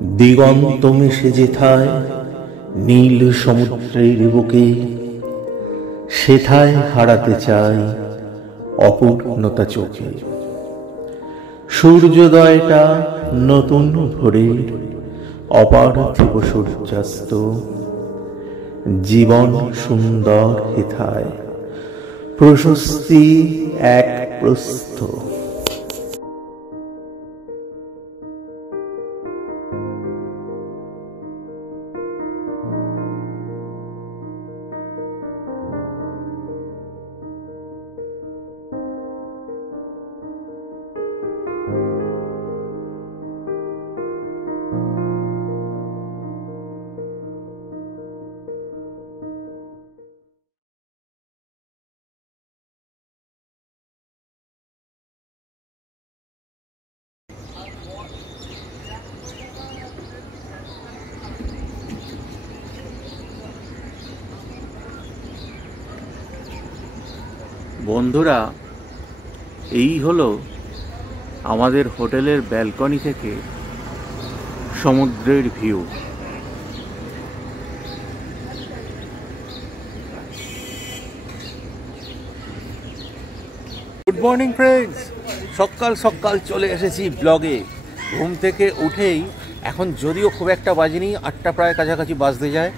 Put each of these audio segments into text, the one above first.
দিগন্ত মিশে যেথায় নীল সমুদ্রের বুকে, সেথায় হারাতে চাই অপূর্ণতা চোখে। সূর্যোদয়টা নতুন ভোরের অপার্থিব সূর্যাস্ত, জীবন সুন্দর হেথায় প্রশস্তি এক প্রস্থ। বন্ধুরা, এই হলো আমাদের হোটেলের ব্যালকনি থেকে সমুদ্রের ভিউ। গুড মর্নিং ফ্রেন্ডস, সকাল সকাল চলে এসেছি ব্লগে। ঘুম থেকে উঠেই, এখন যদিও খুব একটা বাজেনি, 8টা প্রায় কাছাকাছি বাজতে যায়।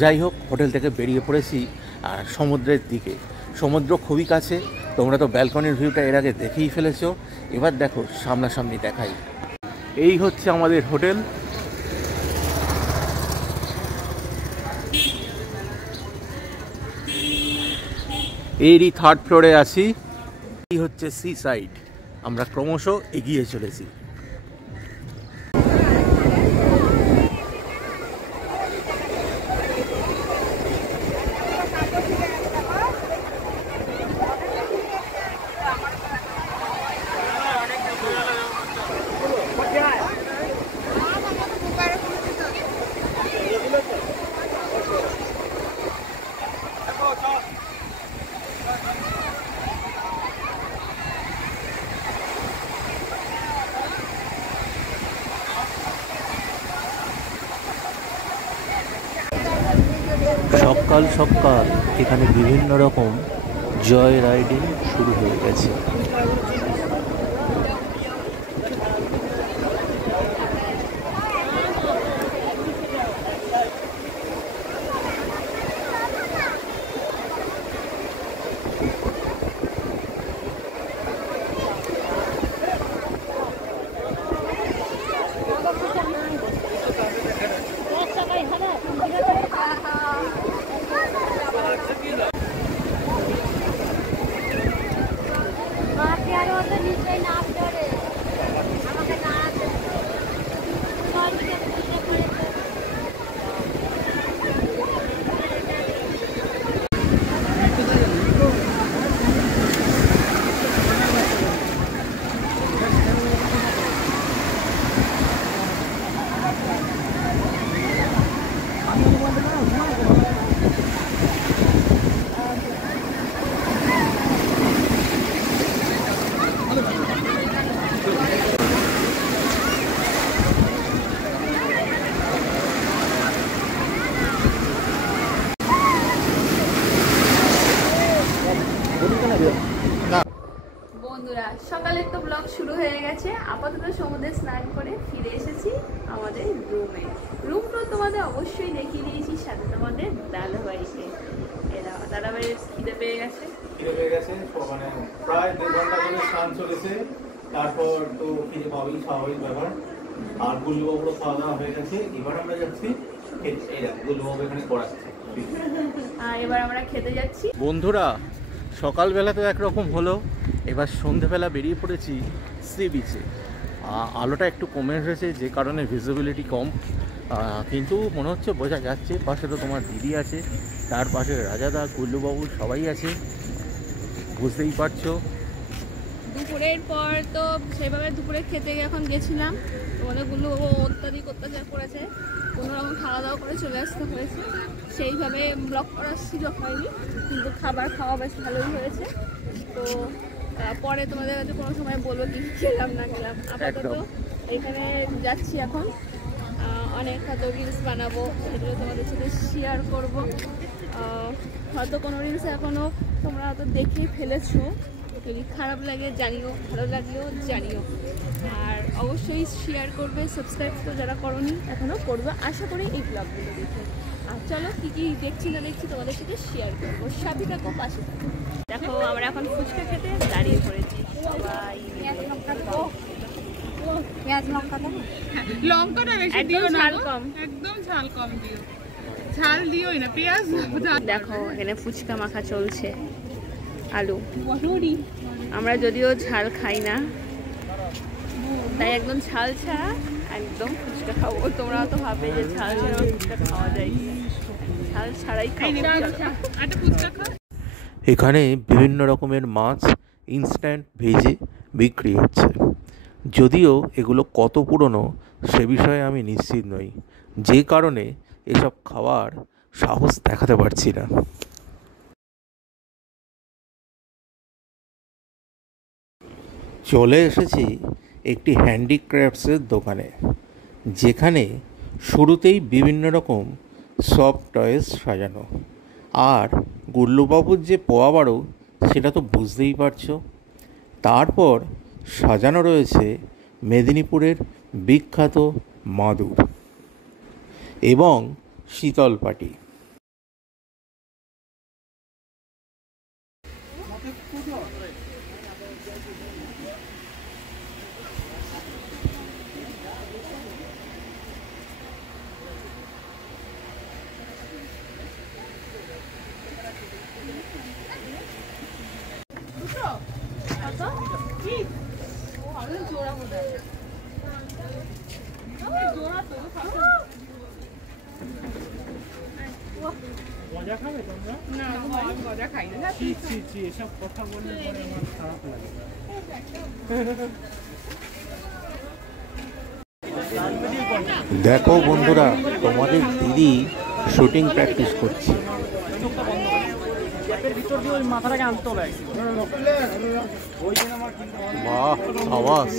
যাই হোক, হোটেল থেকে বেরিয়ে পড়েছি সমুদ্রের দিকে। সমুদ্র খুবই কাছে, তোমরা তো ব্যালকনির ভিউটা এর আগে দেখেই ফেলেছো। এবার দেখো, সামনাসামনি দেখাই। এই হচ্ছে আমাদের হোটেল। এরই 3rd ফ্লোরে আছি। এই হচ্ছে সি সাইড। আমরা ক্রমশ এগিয়ে চলেছি। সকাল সকাল এখানে বিভিন্ন রকম জয় রাইডিং শুরু হয়ে গেছে। বন্ধুরা, সকালের তো ব্লগ শুরু হয়ে গেছে। আপাতত সমুদ্রে স্নান করে ফিরে এসেছি আমাদের রুমে। রুমটা তোমাদের অবশ্যই দেখিয়ে দিয়েছি, সাথে তোমাদের দাদাবাড়িতে। এরা দাদাবাড়ির খিদে পেয়ে গেছে, মানে প্রায় 1.5 ঘন্টা ধরে স্নান চলেছে। তারপর তো খিদে পাবেই, স্বাভাবিক ব্যাপার। আর গুল্লুবাবুরও খাওয়া দাওয়া হয়ে গেছে। এবার আমরা যাচ্ছি, গুল্লুবাবু এখানে পড়াচ্ছে। এবার আমরা খেতে যাচ্ছি। বন্ধুরা, সকালবেলা তো একরকম হলো, এবার সন্ধেবেলা বেরিয়ে পড়েছি সি বিচে। আলোটা একটু কমে এসেছে, যে কারণে ভিজিবিলিটি কম, কিন্তু মনে হচ্ছে বোঝা যাচ্ছে। পাশে তো তোমার দিদি আছে, তার পাশে রাজাদা, গুল্লুবাবু সবাই আছে, বুঝতেই পারছো। দুপুরের পর তো সেভাবে দুপুরে খেতে এখন গেছিলাম। তোমাদের গুল্লুবাবু অত্যাধিক অত্যাচার করেছে, কোনোরকম খাওয়া দাওয়া করে চলে আসতে হয়েছে। সেইভাবে ব্লগ করার সুযোগ হয়নি, কিন্তু খাবার খাওয়া বেশ ভালোই হয়েছে। তো পরে তোমাদের কাছে কোনো সময় বলবো কি খেলাম না খেলাম। আপাতত এখানে যাচ্ছি এখন, অনেক হয়তো রিলস বানাবো, সেগুলো তোমাদের সাথে শেয়ার করবো। হয়তো কোনো রিলস এখনও তোমরা হয়তো দেখেই ফেলেছো, যদি খারাপ লাগে জানিও, ভালো লাগলেও জানিও। আর অবশ্যই শেয়ার করবে, সাবস্ক্রাইব তো যারা করোনি এখনও করবে আশা করি এই ব্লগগুলো দেখে। আর চলো কী কী দেখছি না দেখছি তোমাদের সাথে শেয়ার করবো, সাথে থাকো, পাশে থাকো। দেখো আমরা এখন ফুচকা খেতে দাঁড়িয়ে পড়েছি সবাই। লঙ্কাটা বেশি দিও না, একদম ঝাল কম দিও, ঝাল দিওই না, পেঁয়াজ। দেখো এখানে ফুচকা মাখা চলছে, আলু। আমরা যদিও ঝাল খাই না, তাই একদম ঝাল ছাড়া একদম ফুচকা খাবো। তোমরা তো ভাবে যে ঝাল ছাড়া ফুচকা খাওয়া যায়, ঝাল ছাড়াই খাবো। এখানে বিভিন্ন রকমের মাছ ইনস্ট্যান্ট ভেজে বিক্রি হচ্ছে। যদিও এগুলো কত পুরনো সে বিষয়ে আমি নিশ্চিত নই, যে কারণে এসব খাওয়ার সাহস দেখাতে পারছি না। চলে এসেছি একটি হ্যান্ডিক্রাফটসের দোকানে, যেখানে শুরুতেই বিভিন্ন রকম সফট টয়েস সাজানো। আর গুল্লুবাবুর যে পোয়া বাড়ো সেটা তো বুঝতেই পারছো। তারপর সাজানো রয়েছে মেদিনীপুরের বিখ্যাত মাদুর এবং শীতল পাটি। মজা খাবে তোমরা? না আমি মজা খাই না। এসব কথা বললে পরে আমার খারাপ লাগে। দেখো বন্ধুরা, তোমাদের দিদি শুটিং প্র্যাকটিস করছে। বাহ, আওয়াজ!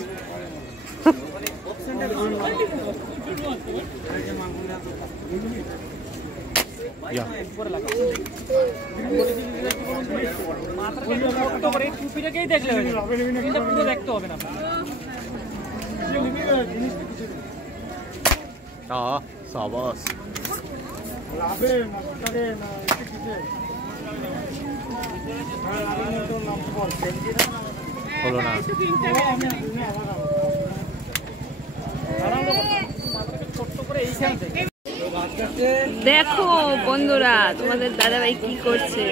সাবাস! হলো না। দেখো বন্ধুরা, তোমাদের দাদাভাই কি করছে,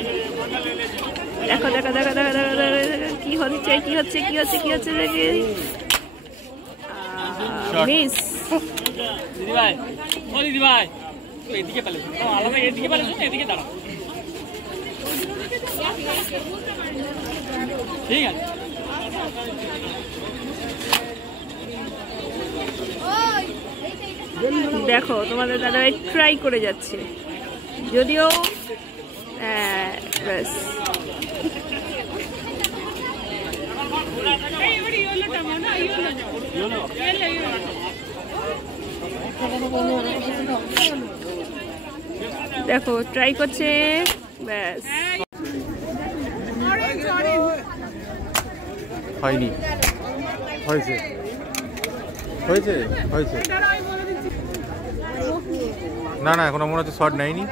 দেখো দেখো দেখো দেখো দেখো দেখো কি হচ্ছে কি হচ্ছে কি হচ্ছে কি হচ্ছে দেখে মিস। দিদিভাই, ও দিদিভাই, তুই এদিকে পালে, আলাদা এদিকে পালে, এদিকে দাঁড়া। ঠিক আছে। দেখো তোমাদের দাদাভাই ট্রাই করে যাচ্ছে, যদিও ব্যাস দেখো ট্রাই করছে, ব্যাস হয়নি, হয়েছে হয়েছে হয়েছে। না না, এখনো মনে হচ্ছে শর্ট নেয়নি।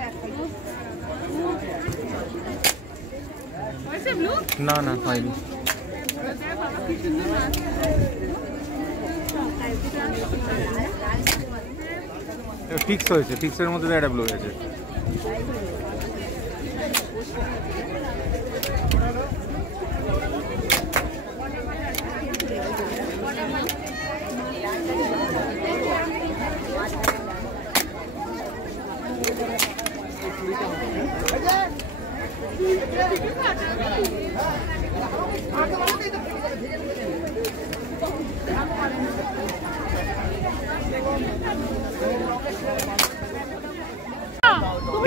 না না, হয়নি। ফিক্স হয়েছে, ফিক্সের মধ্যে একটা ব্লু হয়েছে।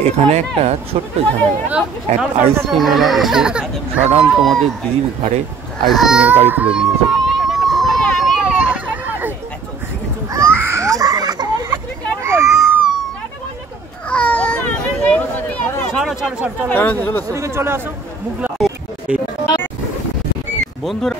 এখানে একটা ছোট্ট ঝামেলা, এক আইসক্রিমওয়ালা এসে সডান তোমাদের দিদির ঘাড়ে আইসক্রিমের গাড়ি তুলে দিয়েছে। চলো চলো চলো চলো, চলো, চলো। এদিকে চলে আসো মুখ বন্ধুরা